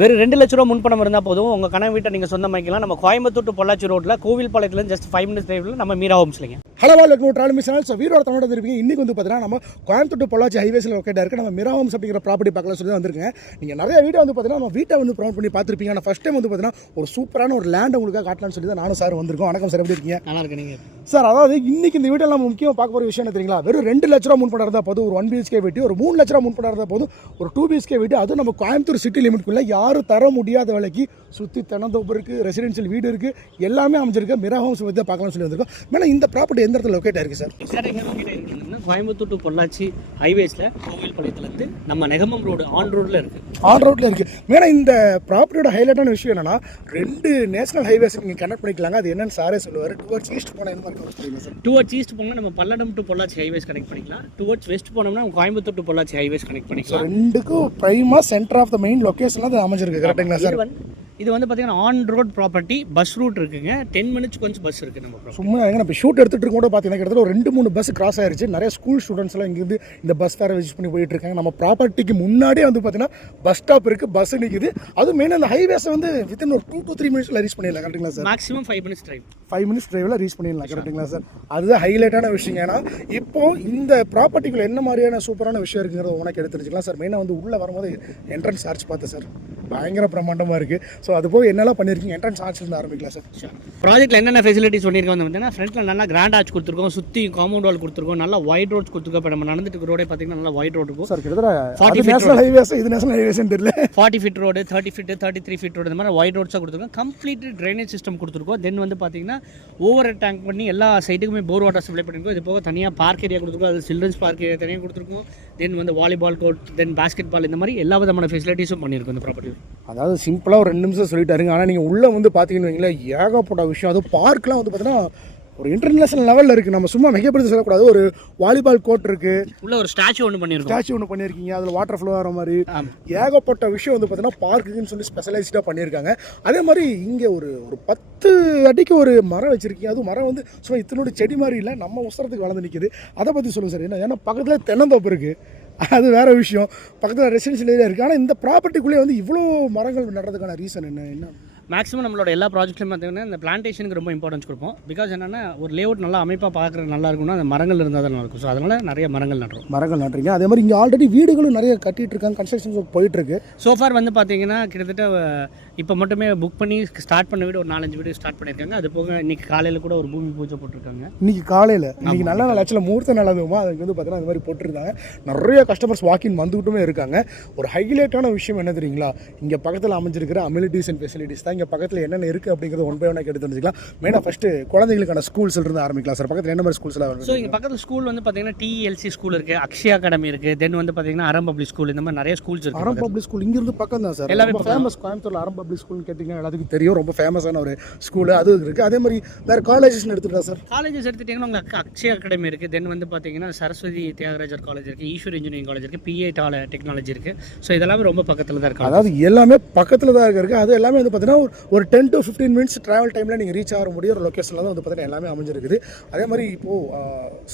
வெறும் ரெண்டு லட்ச ரூபா முன்பணம் இருந்தால் போதும். உங்கள் கனவு வீட்டை நீங்கள் சொந்தமாக்கலாம் நம்ம கோயம்புத்தூர் பொள்ளாச்சி ரோட்டில் கோவில் பாளையத்துலேருந்து ஜஸ்ட் ஃபைவ் மினிட்ஸ் டிரைவில் நம்ம Meera ஹோம்ஸ்லிங்க hello welcome travel miss so வீரோட தமிழோட இருப்பீங்க இன்றைக்கி வந்து பார்த்தீங்கன்னா நம்ம கோயம்புத்தூர் பொள்ளாச்சி ஹைவேஸில் லொக்கேட்டாக இருக்குது நம்ம மிரா ஹோம்ஸ் அப்படிங்கிற ப்ராப்பர்ட்டி பார்க்கலாம் சொல்லி தான் வந்திருக்கேன். நீங்கள் நிறைய வீடியோ வந்து பார்த்தீங்கன்னா நம்ம வீட்டை வந்து ப்ரௌண்ட் பண்ணி பார்த்துருப்பீங்க. ஆனால் ஃபஸ்ட் டைம் வந்து பார்த்தீங்கன்னா ஒரு சூப்பரான ஒரு லேண்ட் உங்களுக்காக காட்டலாம்னு சொல்லி தான் நானும் சார் வந்திருக்கோம். வணக்கம் சார் எப்படி இருக்கீங்க? நல்லா இருக்கு நீங்கள் சார் அதாவது இன்றைக்கி இந்த வீட்டில் நம்ம முக்கியமாக பார்க்க போகிற விஷயம் என்ன தெரியுங்களா? வெறும் ரெண்டு லட்ச ரூபா முன் இருந்தால் போதும் ஒரு ஒன் பிஹெச்கே வீட்டு ஒரு மூணு லட்ச ரூபா முன் இருந்தால் போதும் ஒரு டூ பிஹெச்கே வீட்டு அது நம்ம கோயம்புத்தூர் சிட்டி லிமிட்குள்ளே யாரும் தர முடியாத விலைக்கு சுற்றி தென்னந்தோப்பு இருக்குது ரெசிடென்ஷியல் வீடு இருக்குது எல்லாமே அமைஞ்சிருக்கு. மிரா ஹோம்ஸ் பற்றி பார்க்கலாம்னு சொல்லி வந்திருக்கோம். மேடம் இந்த ப்ராப்பர்ட்டி எந்த இடத்துல லொக்கேட் ஆயிருக்கு சார் கோயம்புத்தூர் டு பொள்ளாச்சி ஹைவேஸில் கோவில் பாளையத்துலேருந்து நம்ம நெகமம் ரோடு ஆன் ரோட்டில் இருக்குது ஆன் ரோட்டில் இருக்குது மேடம் இந்த ப்ராப்பர்ட்டியோட ஹைலைட்டான விஷயம் என்னன்னா ரெண்டு நேஷனல் ஹைவேஸ் நீங்கள் கனெக்ட் பண்ணிக்கலாங்க. அது என்னன்னு சாரே சொல்லுவார். டுவர்ட்ஸ் ஈஸ்ட் போனால் என்ன மாதிரி சார் டுவர்ட்ஸ் ஈஸ்ட் போனால் நம்ம Palladam to Pollachi highways connect பண்ணிக்கலாம். டுவர்ட்ஸ் வெஸ்ட் போனோம்னா Coimbatore to Pollachi highways connect பண்ணிக்கலாம். ரெண்டுக்கும் ப்ரைமாக சென்டர் ஆஃப் த மெயின் லொக்கேஷனில் அது அமைஞ்சிருக்கு கரெக்டுங்களா சார் இது வந்து பார்த்தீங்கன்னா on road property bus route இருக்குங்க. டென் மினிட்ஸ் கொஞ்சம் பஸ் இருக்குது நம்ம. சும்மா எங்க இப்போ ஷூட் எடுத்துட்டு இருக்கும் கூட பார்த்தீங்கன்னா கிட்டத்தட்ட ஒரு ரெண்டு மூணு பஸ் கிராஸ் ஆயிருச்சு. நிறைய ஸ்கூல் ஸ்டூடெண்ட்ஸ் எல்லாம் இங்கிருந்து இந்த பஸ் ஃபேரை விசிட் பண்ணி போயிட்டு இருக்காங்க. நம்ம ப்ராப்பர்ட்டிக்கு முன்னாடியே வந்து பார்த்தீங்கன்னா பஸ் ஸ்டாப் இருக்குது பஸ் நிற்குது அது மெயின் அந்த ஹைவேஸை வந்து வித்தின் ஒரு டூ டு த்ரீ மினிட்ஸில் ரீச் பண்ணிடலாம் கரெக்டுங்களா sir maximum five minutes drive five minutes டிரைவில் reach பண்ணிடலாம் கரெக்டுங்களா சார் அதுதான் ஹைலைட்டான விஷயம் ஏன்னா இப்போ இந்த ப்ராப்பர்ட்டிக்குள்ள என்ன மாதிரியான சூப்பரான விஷயம் இருக்குங்கிறத உனக்கு எடுத்து தெரிஞ்சுக்கலாம் சார் மெயினாக வந்து உள்ளே வரும்போது என்ட்ரன்ஸ் ஆர்ச் பார்த்தேன் சார் பயங்கர பிரம்மாண்டமாக இருக்குது ஸோ அது போக என்னெல்லாம் பண்ணியிருக்கீங்க என்ட்ரன்ஸ் ஆர்ச்லேருந்து ஆரம்பிக்கலாம் சார் ப்ராஜெக்ட்ல என்னென்ன ஃபெசிலிட்டிஸ் பண்ணியிருக்கோம் வந்து பார்த்தீங்கன்னா ஃப்ரண்ட்ல நல்லா கிராண்ட் ஆர்ச் கொடுத்துருக்கோம் சுற்றி காம்பவுண்ட் வால் கொடுத்துருக்கோம் நல்லா ஒயிட் ரோட்ஸ் கொடுத்துருக்கோம். இப்போ நம்ம நடந்துட்டு இருக்க ரோடே பார்த்தீங்கன்னா நல்லா ஒயிட் ரோடு இருக்கும். சார் கிட்டத்தட்ட 40 அது feet நேஷனல் ஹைவேஸ் இது நேஷனல் ஹைவேஸ்ன்னு தெரியல. Forty feet road thirty feet thirty three feet road இந்த மாதிரி ஒயிட் ரோட்ஸாக கொடுத்துருக்கோம். கம்ப்ளீட் ட்ரைனேஜ் சிஸ்டம் கொடுத்துருக்கோம். தென் வந்து பார்த்தீங்கன்னா ஓவர் டேங்க் பண்ணி எல்லா சைட்டுக்குமே போர் வாட்டர் சப்ளை பண்ணிருக்கோம். இது போக தனியாக பார்க் ஏரியா கொடுத்துருக்கோம். அது சில்ட்ரன்ஸ் பார்க் ஏரியா தனியாக கொடுத்துருக்கோம். தென் வந்து volleyball court then basketball இந்த மாதிரி எல்லா விதமான ஃபெசிலிட்டிஸும் பண்ணியிருக்கோம் இந்த ப்ராப்பர்ட்டி அதாவது சிம்பிளாக ஒரு ரெண்டு நிமிஷம் சொல்லிட்டாருங்க. ஆனால் நீங்கள் உள்ளே வந்து பார்த்தீங்கன்னு வைங்களேன் ஏகப்பட்ட விஷயம். அதுவும் பார்க்லாம் வந்து பார்த்தீங்கன்னா ஒரு இன்டர்நேஷனல் லெவலில் இருக்குது நம்ம சும்மா மிகப்படுத்தி சொல்லக்கூடாது. ஒரு வாலிபால் கோர்ட் இருக்குது உள்ள ஒரு ஸ்டாச்சு ஒன்று பண்ணியிருக்கோம். ஸ்டாச்சு ஒன்று பண்ணியிருக்கீங்க. அதில் வாட்டர் ஃப்ளோ வர மாதிரி. ஏகப்பட்ட விஷயம் வந்து பார்த்தீங்கன்னா பார்க்குன்னு சொல்லி ஸ்பெஷலைஸ்டாக பண்ணியிருக்காங்க. அதே மாதிரி இங்கே ஒரு ஒரு பத்து அடிக்கு ஒரு மரம் வச்சுருக்கீங்க. அதுவும் மரம் வந்து சும்மா இத்தனோட செடி மாதிரி இல்லை. நம்ம உசரத்துக்கு வளர்ந்து நிற்கிது அதை பற்றி சொல்லுங்கள் சார். என்ன ஏன்னா பக்கத்தில் தென்னந்தோப்பு இருக்குது அது வேற விஷயம். பக்கத்தில் ரெசிடென்ஷியல் ஏரியா இருக்குது ஆனால் இந்த ப்ராப்பர்ட்டிக்குள்ளே வந்து இவ்வளோ மரங்கள் நடுறதுக்கான ரீசன் என்ன? என்ன? மேக்ஸிமம் நம்மளோட எல்லா ப்ராஜெக்ட்லையும் பார்த்தீங்கன்னா இந்த பிளான்டேஷனுக்கு ரொம்ப இம்பார்ட்டன்ஸ் கொடுப்போம். பிகாஸ் என்னன்னா ஒரு லேஅவுட் நல்லா அமைப்பாக பார்க்குறது நல்லா இருக்கும்னா அந்த மரங்கள் இருந்தால் தான் நல்லா இருக்கும். ஸோ அதனால நிறைய மரங்கள் நடுறோம். மரங்கள் நடுறீங்க. அதே மாதிரி இங்கே ஆல்ரெடி வீடுகளும் நிறைய கட்டிட்டு இருக்காங்க. கன்ஸ்ட்ரக்ஷன் போயிட்டு இருக்கு. சோஃபார் வந்து பார்த்தீங்கன்னா கிட்டத்தட்ட இப்போ மட்டுமே புக் பண்ணி ஸ்டார்ட் பண்ண வீடு ஒரு நாலஞ்சு வீடு ஸ்டார்ட் பண்ணியிருக்காங்க. அது போக இன்னைக்கு காலையில் கூட ஒரு பூமி பூஜை போட்டிருக்காங்க. இன்னைக்கு காலையில் இன்னைக்கு நல்ல நாள். ஆக்சுவலாக முகூர்த்த நாள் அதுவுமா. அதுக்கு வந்து பார்த்தீங்கன்னா அந்த மாதிரி போட்டிருக்காங்க நிறைய கஸ்டமர்ஸ் வாக்கின் வந்துகிட்டுமே இருக்காங்க. ஒரு ஹைலைட்டான விஷயம் என்ன தெரியுங்களா? இங்கே பக்கத்தில் அமைஞ்சிருக்கிற அமிலிட்டிஸ் அண்ட் ஃபெசிலிட்டிஸ் தான் இங்கே பக்கத்தில் என்னென்ன இருக்குது அப்படிங்கிறது ஒன் பை ஒன்னாக கேட்டு தெரிஞ்சுக்கலாம். மெயினாக ஃபஸ்ட்டு குழந்தைங்களுக்கான ஸ்கூல்ஸ் இருந்து ஆரம்பிக்கலாம் சார் பக்கத்தில் என்ன மாதிரி ஸ்கூல்ஸ்லாம் ஸோ இங்கே பக்கத்தில் ஸ்கூல் வந்து பார்த்தீங்கன்னா டிஎல்சி ஸ்கூல் இருக்குது அக்ஷயா அகாடமி இருக்குது தென் வந்து பார்த்தீங்கன்னா அறம் பப்ளிக் ஸ்கூல் இந்த மாதிரி நிறைய ஸ்கூல்ஸ் இருக்குது அறம் பப்ளிக் ஸ்கூல் இங்கிருந்து பக்கம் தான் சார் எல்லாமே ஃபேமஸ் கோயம்புத்தூர்ல அறம் பப்ளிக் ஸ்கூல்னு கேட்டிங்கன்னா எல்லாத்துக்கும் தெரியும். ரொம்ப ஃபேமஸான ஒரு ஸ்கூல் அது இருக்குது அதே மாதிரி வேறு காலேஜஸ் எடுத்துக்கலாம் சார் காலேஜஸ் எடுத்துட்டிங்கன்னா உங்களுக்கு அக்ஷயா அகாடமி இருக்குது தென் வந்து பார்த்தீங்கன்னா சரஸ்வதி தியாகராஜர் காலேஜ் இருக்குது ஈஸ்வர் இன்ஜினியரிங் காலேஜ் இருக்குது பிஏ டால டெக்னாலஜி இருக்குது ஸோ இதெல்லாமே ரொம்ப பக்கத்தில் தான் இருக்காங்க. அதாவது எல்லாமே பக்கத்தில் தான் இருக்குது அது எல்லாமே வந்து பார்த்தீங்கன்னா ஒரு- ten to fifteen minutes travel டைமில் நீங்கள் ரீச் ஆக முடியும். ஒரு லொக்கேஷனில் தான் வந்து பார்த்தீங்கன்னா எல்லாமே அமைஞ்சிருக்குது. அதே மாதிரி இப்போது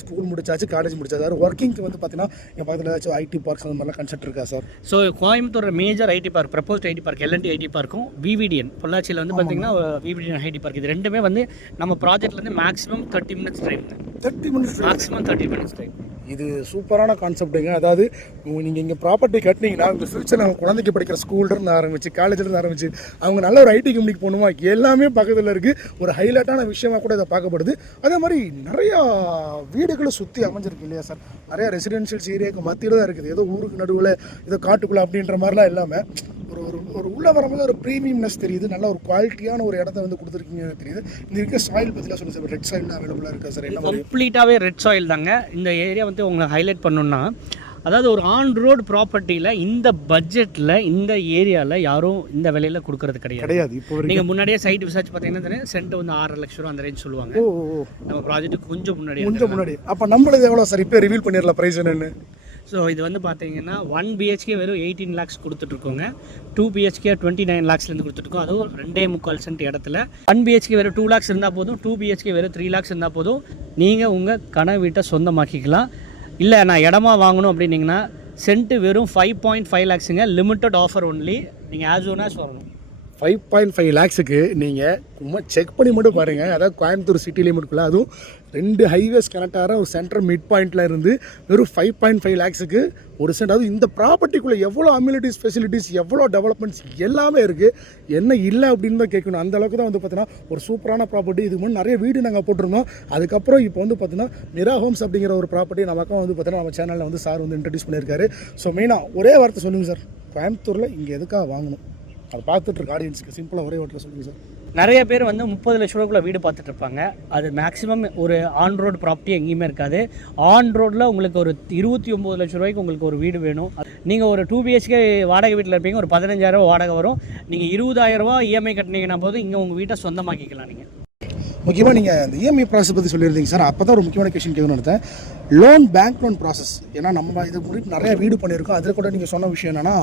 ஸ்கூல் முடிச்சாச்சு காலேஜ் முடிச்சாச்சு. அது ஒர்க்கிங்க்கு வந்து பார்த்தீங்கன்னா எங்கள் பக்கத்தில் ஏதாச்சும் ஐடி பார்க்ஸ் அந்த மாதிரிலாம் கன்செப்ட் இருக்கா sir so Coimbatore major IT park proposed IT park L and T IT பார்க்கும் விவிடிஎன் பொள்ளாச்சியில் வந்து பார்த்தீங்கன்னா விவிடிஎன் ஐடி பார்க் இது ரெண்டுமே வந்து நம்ம ப்ராஜெக்ட்லேருந்து maximum thirty minutes drive thirty minutes maximum thirty minutes drive இது சூப்பரான கான்செப்ட்டுங்க அதாவது நீங்கள் இங்கே ப்ராப்பர்ட்டி கட்டினீங்கன்னா உங்கள் ஃபியூச்சரில் அவங்க குழந்தைக்கு படிக்கிற ஸ்கூல்லேருந்து ஆரம்பிச்சு காலேஜ்லேருந்து ஆரம்பிச்சு அவங்க நல்ல ஒரு ஐடி கம்பெனிக்கு போகணுமா? எல்லாமே பக்கத்தில் இருக்குது ஒரு ஹைலைட்டான விஷயமா கூட இதை பார்க்கப்படுது. அதே மாதிரி நிறையா வீடுகளும் சுற்றி அமைஞ்சிருக்கு இல்லையா சார் நிறையா ரெசிடென்ஷியல்ஸ் ஏரியாவுக்கு மத்தியில் தான் இருக்குது. ஏதோ ஊருக்கு நடுவில் ஏதோ காட்டுக்குள்ளே அப்படின்ற மாதிரிலாம் இல்லாமல் ஒரு ஒரு ஒரு உள்ள வரும்போது ஒரு ப்ரீமியம்னஸ் தெரியுது. நல்ல ஒரு குவாலிட்டியான ஒரு இடத்த வந்து கொடுத்துருக்கீங்க தெரியுது. இந்த இருக்க சாயில் பற்றிலாம் சொல்லுங்கள் சார். ரெட் சாயில் அவைலபிளாக இருக்கா சார்? என்ன கம்ப்ளீட்டாகவே ரெட் சாயில் தாங்க. இந்த ஏரியா வந்து உங்களை ஹைலைட் பண்ணணும்னா அதாவது ஒரு ஆன் ரோடு ப்ராப்பர்ட்டியில் இந்த பட்ஜெட்டில் இந்த ஏரியாவில் யாரும் இந்த விலையில கொடுக்கறது கிடையாது. கிடையாது. இப்போ நீங்கள் முன்னாடியே சைட் விசாரிச்சு பார்த்தீங்கன்னா தெரியும் சென்ட் வந்து ஆறரை லட்ச ரூபா அந்த ரேஞ்ச் சொல்லுவாங்க. ஓ நம்ம ப்ராஜெக்ட்டுக்கு கொஞ்சம் முன்னாடி கொஞ்சம் முன்னாடி அப்போ நம்மளது எவ்வளோ சார்? இப்போ ரிவீல் பண்ணிடலாம் ப்ரைஸ் என்னன்னு. ஸோ இது வந்து பார்த்தீங்கன்னா ஒன் பிஹெச்கே வெறும் எயிட்டீன் லேக்ஸ் கொடுத்துட்ருக்கோங்க. டூ பிஹெச்கே டுவெண்ட்டி நைன் லேக்ஸ்லேருந்து கொடுத்துருக்கோம் அதுவும் ரெண்டே முக்கால் சென்ட் இடத்துல. ஒன் பிஹெச்கே வெறும் டூ லேக்ஸ் இருந்தால் போதும் டூ பிஹெச்கே வெறும் த்ரீ லேக்ஸ் இருந்தால் போதும். நீங்கள் உங்கள் கனவு வீட்டை சொந்தமாக்கிக்கலாம். இல்லை நான் இடமா வாங்கணும் அப்படின்னீங்கன்னா சென்ட்டு வெறும் ஃபைவ் பாயிண்ட் ஃபைவ் லேக்ஸுங்க லிமிட்டட் ஆஃபர் ஒன்லி நீங்கள் ஆஸ் ஒன் ஆஸ் வரணும் ஃபைவ் பாயிண்ட் ஃபைவ் லேக்ஸுக்கு நீங்கள் சும்மா செக் பண்ணி மட்டும் பாருங்கள் அதாவது கோயம்புத்தூர் சிட்டி லிமிட்குள்ளே அதுவும் ரெண்டு ஹைவேஸ் கனெக்ட் ஆகிற ஒரு சென்டர் மிட் பாயிண்ட்டில் இருந்து வெறும் ஃபைவ் பாயிண்ட் ஃபைவ் லேக்ஸுக்கு ஒரு சென்ட் அதுவும் இந்த ப்ராப்பர்ட்டிக்குள்ளே எவ்வளோ அம்யூனிட்டிஸ் ஃபெசிலிட்டிஸ் எவ்வளோ டெவலப்மெண்ட்ஸ் எல்லாமே இருக்குது என்ன இல்லை அப்படின்னு தான் கேட்கணும். அந்த அளவுக்கு தான் வந்து பார்த்தீங்கன்னா ஒரு சூப்பரான ப்ராப்பர்ட்டி இதுக்கு முன்னாடி நிறைய வீடு நாங்கள் போட்டிருந்தோம். அதுக்கப்புறம் இப்போ வந்து பார்த்தீங்கன்னா மிரா ஹோம்ஸ் அப்படிங்கிற ஒரு ப்ராப்பர்ட்டி நமக்கும் வந்து பார்த்தீங்கன்னா நம்ம சேனலில் வந்து சார் வந்து இன்ட்ரடியூஸ் பண்ணியிருக்காரு. ஸோ மெயினாக ஒரே வார்த்தை சொல்லுங்கள் சார். கோயம்புத்தூரில் இங்கே எதுக்காக வாங்கணும்? அதை பார்த்துட்டு இருக்க ஆடியன்ஸ்க்கு சிம்பிளாக ஒரே வார்த்தை சொல்லுங்கள் சார். நிறைய பேர் வந்து முப்பது லட்ச ரூபாக்குள்ள வீடு பார்த்துட்டு இருப்பாங்க. அது மேக்ஸிமம் ஒரு ஆன் ரோடு ப்ராப்பர்ட்டி எங்கேயுமே இருக்காது. ஆன் ரோட்டில் உங்களுக்கு ஒரு இருபத்தி ஒம்பது லட்ச ரூபாய்க்கு உங்களுக்கு ஒரு வீடு வேணும். நீங்கள் ஒரு டூ பிஹெச்கே வாடகை வீட்டில் இருப்பீங்க. ஒரு பதினஞ்சாயிரம் ரூபாய் வாடகை வரும். நீங்கள் இருபதாயிரம் ரூபாய் இஎம்ஐ கட்டினீங்கன்னா போது இங்கே உங்கள் வீட்டை சொந்தமாக்கிக்கலாம் நீங்கள் முக்கியமாக நீங்கள் அந்த இஎம்ஐ ப்ராசஸ் பற்றி சொல்லியிருந்தீங்க சார். அப்போ தான் ஒரு முக்கியமான கொஷின் கேட்கணும்னு நினைத்தேன். லோன் பேங்க் லோன் ப்ராசஸ் ஏன்னா நம்ம இது முன்னாடி நிறைய வீடு பண்ணியிருக்கோம். அதில் கூட நீங்கள் சொன்ன விஷயம் என்னன்னா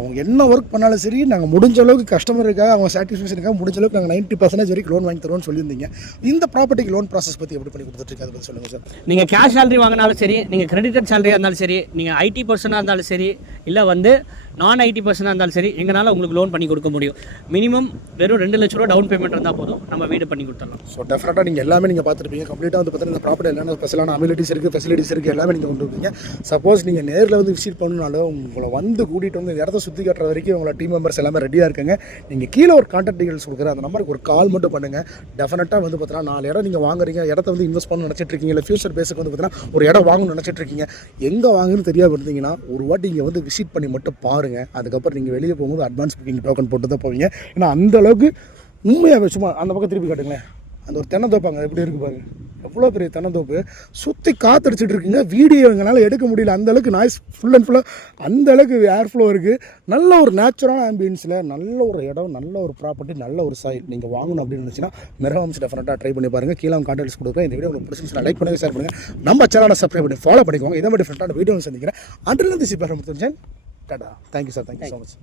அவங்க என்ன ஒர்க் பண்ணாலும் சரி நாங்கள் முடிஞ்ச அளவுக்கு கஸ்டமருக்காக அவங்க சாட்டிஸ்ஃபேக்ஷனுக்காக முடிஞ்ச அளவுக்கு நாங்கள் நைன்ட்டி பர்சன்டேஜ் வரைக்கும் லோன் வாங்கி தருவோம்னு சொல்லியிருந்தீங்க. இந்த ப்ராப்பர்ட்டிக்கு லோன் ப்ராசஸ் பற்றி எப்படி பண்ணி கொடுத்துட்ருக்கு அதை பற்றி சொல்லுங்கள் சார் நீங்கள் கேஷ் சேலரி வாங்கினாலும் சரி நீங்கள் கிரெடிட்டட் சேலரியாக இருந்தாலும் சரி நீங்கள் ஐடி பர்சனாக இருந்தாலும் சரி இல்லை வந்து நான் ஐடி பர்சனாக இருந்தாலும் சரி எங்களால் உங்களுக்கு லோன் பண்ணி கொடுக்க முடியும். மினிமம் வெறும் ரெண்டு லட்ச ரூபா டவுன் பேமெண்ட் இருந்தால் போதும். நம்ம வீடு பண்ணி கொடுத்துடலாம். ஸோ டெஃபினட்டாக நீங்கள் எல்லாமே நீங்கள் பார்த்துருப்பீங்க. கம்ப்ளீட்டாக வந்து பார்த்தீங்கன்னா இந்த ப்ராப்பர்ட்டி என்னென்ன ஸ்பெஷலான அமிலிட்டிஸ் இருக்குது ஃபெசிலிட்டிஸ் இருக்குது எல்லாமே நீங்கள் கொண்டு இருப்பீங்க சப்போஸ் நீங்கள் நேரில் வந்து விசிட் பண்ணணுனாலும் உங்களை வந்து கூட்டிகிட்டு வந்து இந்த இடத்த சுற்றி காட்டுற வரைக்கும் உங்களோட டீம் மெம்பர்ஸ் எல்லாமே ரெடியாக இருக்காங்க. நீங்கள் கீழே ஒரு கான்டாக்ட் டீடைல்ஸ் கொடுக்குற அந்த நம்பருக்கு ஒரு கால் மட்டும் பண்ணுங்கள் டெஃபினட்டாக வந்து பார்த்தீங்கன்னா நாலு இடம் நீங்கள் வாங்குறீங்க. இடத்த வந்து இன்வெஸ்ட் பண்ண நினச்சிட்டு இருக்கீங்க. இல்லை ஃபியூச்சர் பேஸுக்கு வந்து பார்த்தீங்கன்னா ஒரு இடம் வாங்கணும்னு நினச்சிட்டு இருக்கீங்க. எங்கே வாங்குன்னு தெரியாம இருந்தீங்கன்னா ஒரு வாட்டி இங்கே வந்து விசிட் பண்ணி மட்டும் பாருங்கள் அதுக்கப்புறம் நீங்கள் வெளியே போகும்போது அட்வான்ஸ் புக்கிங் டோக்கன் போட்டு தான் போவீங்க. ஏன்னா அந்த அளவுக்கு உண்மையாக சும்மா அந்த பக்கம் திருப்பி காட்டுங்களேன். அந்த ஒரு தென்னந்தோப்பாங்க எப்படி இருக்கு பாருங்க எவ்வளோ பெரிய தென்னந்தோப்பு. சுற்றி காத்தடிச்சிட்டு இருக்குங்க. வீடியோ எங்களால் எடுக்க முடியல. அந்த அளவுக்கு நாய்ஸ் ஃபுல் அண்ட் ஃபுல்லாக அந்த அளவுக்கு ஏர் ஃப்ளோ இருக்குது நல்ல ஒரு நேச்சுரலான ஆம்பியன்ஸில் நல்ல ஒரு இடம் நல்ல ஒரு ப்ராப்பர்ட்டி நல்ல ஒரு சாயில் நீங்கள் வாங்கணும் அப்படின்னு நினச்சின்னா மிரஹம்ஸ் டெஃபினட்டாக ட்ரை பண்ணி பாருங்கள் கீழே கான்டாக்ட்ஸ் கொடுக்குறேன். இந்த வீடியோ உங்களுக்கு பிடிச்சிருந்துச்சுன்னா லைக் பண்ணுங்கள் ஷேர் பண்ணுங்கள் நம்ம சேனலை சப்ஸ்கிரைப் பண்ணி ஃபாலோ பண்ணிக்கோங்க. இதே மாதிரி டிஃப்ரெண்ட்டான வீடியோ சந்திக்கிறேன். அண்டில் தி முடிஞ்சேன் பேரம் tata thank you sir thank you so much